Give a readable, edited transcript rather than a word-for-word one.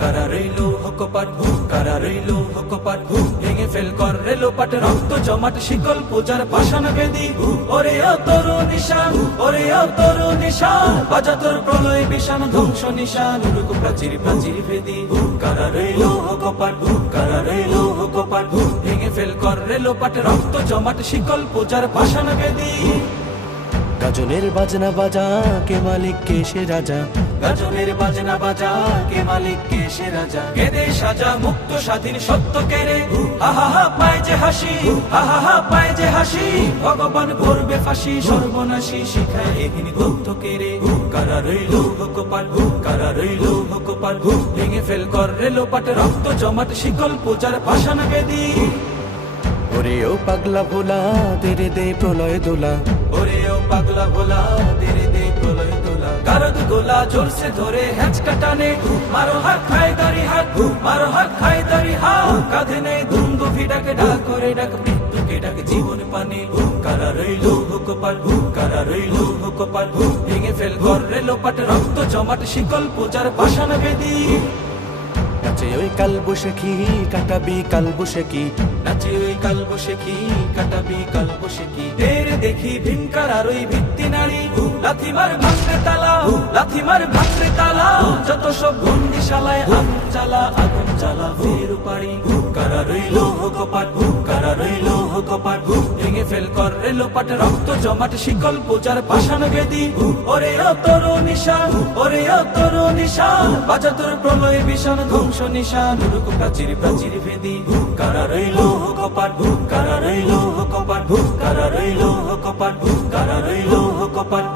কারা রইল হকপাট কারা রইল হকপাট ভেঙে ফেল কর রেলোপাট রক্ত জমাট শিকল পূজার পাষাণ বেদি ওরে ও তরু নিশান ওরে ও তরু নিশান বাজা তোর প্রলয় বিশান ধ্বংস নিশান উড়ুক প্রাচীর প্রাচীর ভেদি কারা রইল হকপাট কারা রইল হকপাট ভেঙে ফেল কর রেলোপাট রক্ত জমাট শিকল পূজার পাষাণ বেদি গাজনের বাজনা বাজা কে মালিক কে সে রাজা গাজনের বাজনা বাজা কে মালিক কে সে রাজা কেদে সাজা মুক্ত স্বাধীন সত্য কেরে আহা হা পায় যে হাসি আহা হা পায় যে হাসি ভগবান করবে ফাঁসি সর্বনাশী শিখায় এহীন তথ্য কেরে কারা রইল হকপাট কারা রইল হকপাট ভেঙে ফেল কর রেলোপাট রক্ত জমাট শিকল পূজার পাষাণ বেদি ওরে ও পাগলা ভোলা তেরে দে প্রলয় দোলা ওরে ও পাগলা ভোলা তেরে দে প্রলয় দোলা গারদ গোলা জোর সে ধরে হ্যাঁচকা টানে মারো হাত খায় দাড়ি হাত মারো হাত খায় দাড়ি হাত কাঁধে নেই দুঙ্গ ভিডাকে ডাক করে ডাক মৃত্যুকে ডাক জীবন পানে কারা রইল হকপাট কারা রইল হকপাট ভেঙে ফেল কর রেলোপাট রক্ত জমাট শিকল পূজার পাষাণ বেদি নাচে ওই কাল বসে কাটাবি কাল বসে কি নাচে ওই কাল বসে কি কাটাবি কাল বসে কি তেরে দেখি ভিনকার আর ওই ভিত্তি নারী লাথিমার ভাঙরে তালা লাথিমার ভাঙরে তালা যত সব বন্দিশালায় আগুন জ্বালা ফের পারি কারা রইল হকপাট কারা রইল হকপাট ভেঙে ফেল কর রেলোপাট রক্ত জমাট শিকল পূজার পাষাণ বেদি ওরে ও তরু নিশান ওরে ও তরু নিশান বাজা তোর প্রলয় বিশান ধ্বংস নিশান উড়ুক প্রাচীর প্রাচীর ভেদি কারা রইল হকপাট কারা রইল হকপাট কারা রইল হকপাট কারা রইল হকপাট